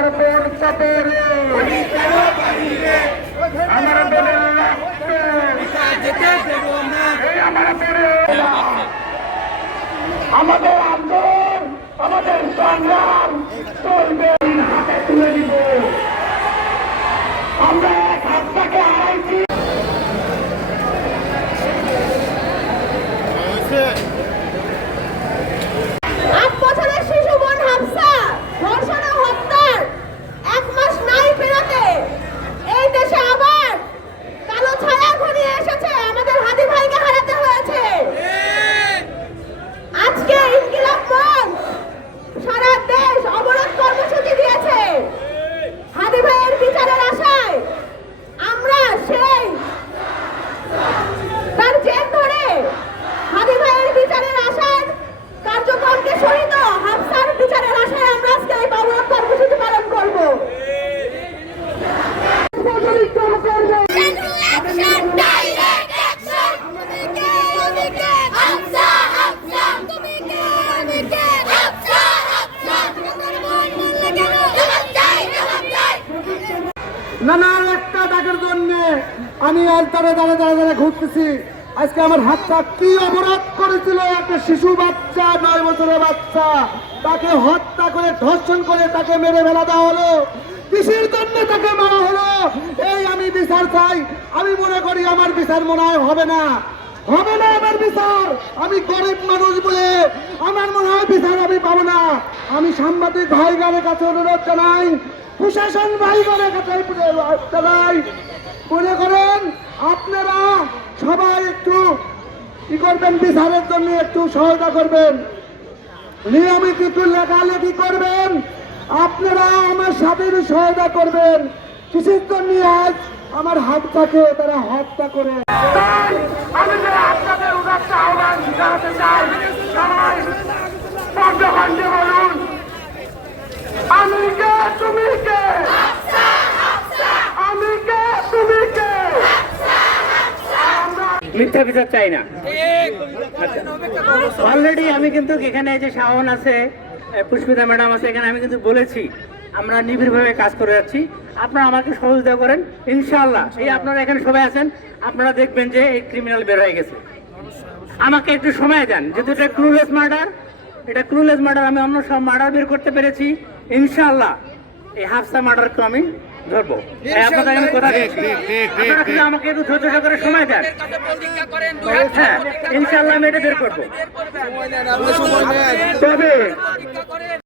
আমার বোন কবরে আমার আমাদের আন্দোলন আমাদের সংগ্রাম চলবে হাতে তুলে দিব নানান একটা ডাকের জন্য আমি আজ তারা দাঁড়া দাঁড়া দাঁড়া ঘুরতেছি। আজকে আমার হাতটা কি অপরাধ করেছিল একটা শিশু বাচ্চা, নয় বছরের বাচ্চা? তাকে হত্যা করে, ধর্ষণ করে তাকে মেরে ফেলা দেওয়া হলো। কিসের জন্য তাকে মারা হলো? এই আমি বিচার চাই। আমি মনে করি আমার বিচার মনে হয় হবে না। হবে না আমার বিচার। আমি গরিব মানুষ বলে আমার মনে হয় বিচার আমি পাবো না। আমি সাংবাদিক ভাইগানের কাছে অনুরোধ জানাই প্রশাসন কাছে অনুরোধ জানাই। মনে করেন, আপনারা সবাই একটু কি করবেন? বিচারের জন্য একটু সহায়তা করবেন। নিয়মিত একটু লেখালেখি করবেন। আপনারা আমার সাথে সহায়তা করবেন। কিসের জন্য আজ আমার হাতটাকে তারা হাতটা করে? আমি আপনাদের উদাত্ত আহ্বান জানাতে চাই সবাই শব্দ কণ্ঠে বলুন আমি কে তুমি কে আমি কে তুমি কে আমরা মিথ্যা বিচার চাই না। অলরেডি আমি কিন্তু এখানে যে শাওন আছে পুষ্পিতা ম্যাডাম আছে, এখানে আমি কিন্তু বলেছি, আমরা নিবিড়ভাবে কাজ করে যাচ্ছি। আপনারা আমাকে সহযোগিতা করেন, ইনশাআল্লাহ। এই আপনারা এখানে সবাই আছেন, আপনারা দেখবেন যে এই ক্রিমিনাল বের হয়ে গেছে। আমাকে একটু সময় দেন, যেহেতু এটা ক্লুলেস মার্ডার এটা ক্লুলেস মার্ডার আমি অন্য সব মার্ডার বের করতে পেরেছি, ইনশাআল্লাহ। এই হাফসা মার্ডারকে আমি ধরবো। আপনাদের আমি কথা দিচ্ছি। আমাকে একটু ধৈর্য সহকারে সময় দেন। হ্যাঁ ইনশাআল্লাহ আমি এটা বের করব। তবে